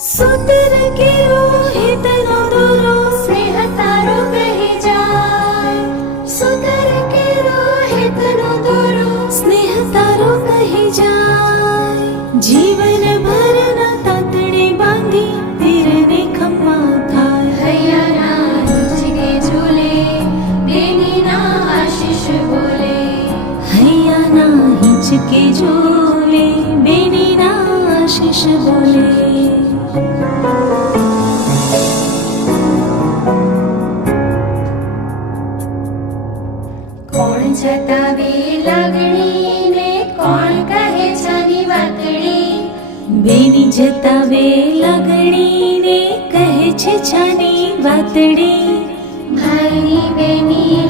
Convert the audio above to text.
સુંદર કેરો હિતનો દોરો સ્નેહ તારો કહી જાય. સુંદર કેરો હિતનો દોરો સ્નેહ તારો કહી જાય. જીવન ભરના તાતણે બાંધી તીરને ખમ્મા થાય. હૈયાના હિંચકે ઝૂલે બેનીના આશીષ બોલે. હૈયાના હિંચકે ઝૂલે બેનીના આશીષ બોલે. કોણ જતાવે લાગણીને કોણ કહે છાની વાતડી. બેની જતાવે લાગણીને કહે છે છાની વાતડી. ભાઈની બેની